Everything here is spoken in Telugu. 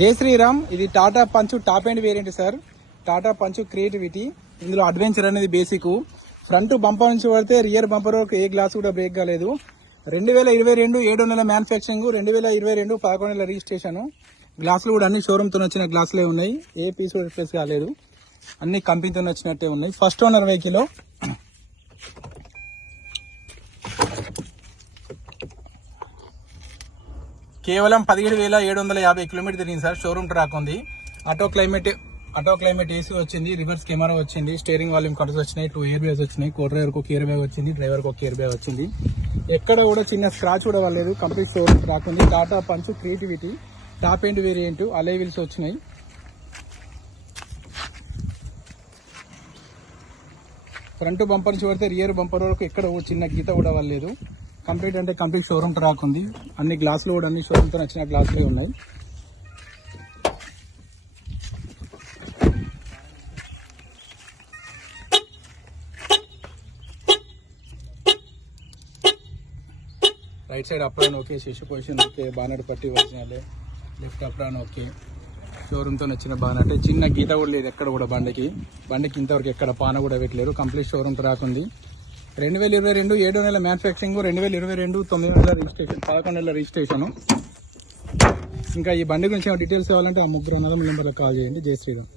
జై శ్రీరామ్. ఇది Tata Punch top end variant sir. Tata Punch creativity. ఇందులో అడ్వెంచర్ అనేది బేసిక్ ఫ్రంట్ బంపర్ నుంచి పడితే రియర్ బంపర్ వరకు ఏ గ్లాస్ కూడా బ్రేక్ కాలేదు. రెండు వేల ఇరవై రెండు ఏడు నెల మ్యానుఫ్యాక్చరింగ్ రెండు వేల ఇరవై రెండు పదకొండు నెల రిజిస్ట్రేషన్ గ్లాసులు కూడా అన్ని షోరూమ్తో వచ్చిన గ్లాసులే ఉన్నాయి. ఏ పీస్ కూడా రిప్లేస్ కాలేదు. అన్ని కంపెనీతో వచ్చినట్టే ఉన్నాయి. ఫస్ట్ ఓనర్ వెహికల్ కేవలం పదిహేడు వేల ఏడు వందల యాభై కిలోమీటర్ తిరిగింది సార్. షోరూమ్ ట్రాక్ ఉంది auto climate auto climate AC వచ్చింది రివర్స్ కెమెరా వచ్చింది స్టీరింగ్ వాల్యూమ్ కంట్రోల్స్ వచ్చినాయి టూ ఇయర్ బ్యాగ్స్ వచ్చినాయి కో డ్రైవర్ ఒక ఇయర్ బ్యాగ్ వచ్చింది డ్రైవర్ ఒక ఇయర్ బ్యాగ్ వచ్చింది. ఎక్కడ కూడా చిన్న స్క్రాచ్ కూడా వాళ్ళలేదు కంప్లీట్ షోరూమ్ ట్రాక్ ఉంది Tata Punch creativity top end variant alloy wheels వచ్చినాయి. ఫ్రంట్ బంపర్ నుంచి పడితే రియర్ బంపర్ వరకు ఎక్కడ ఓ చిన్న గీత కూడా వాళ్ళలేదు కంప్లీట్ అంటే కంప్లీట్ షోరూమ్ ట్రాక్ ఉంది. అన్ని గ్లాసులు కూడా అన్ని షోరూమ్తో నచ్చిన గ్లాసులే ఉన్నాయి. రైట్ సైడ్ అప్రాన్ ఓకే శిశు పొజిషన్ ఓకే బానట్ పట్టి ఒరిజినల్. లెఫ్ట్ అప్రాన్ ఓకే షోరూమ్తో నచ్చిన బానట్ చిన్న గీత కూడా లేదు ఎక్కడ కూడా బండికి. బండికి ఇంతవరకు ఎక్కడ పాన కూడా పెట్టలేరు కంప్లీట్ షోరూమ్ రాకుంది రెండు వేల ఇరవై రెండు ఏడో నెల మ్యానుఫ్యాక్చరింగ్ రెండు వేల ఇరవై రెండు తొమ్మిది నెలల రిజిస్ట్రేషన్ పదకొండు నెలల రిజిస్ట్రేషన్. ఇంకా ఈ బండి గురించి డీటెయిల్స్ కావాలంటే ఆ ముగ్గురు అన్నదమ్ముల నెంబర్లో కాల్ చేయండి. జై శ్రీరామ్.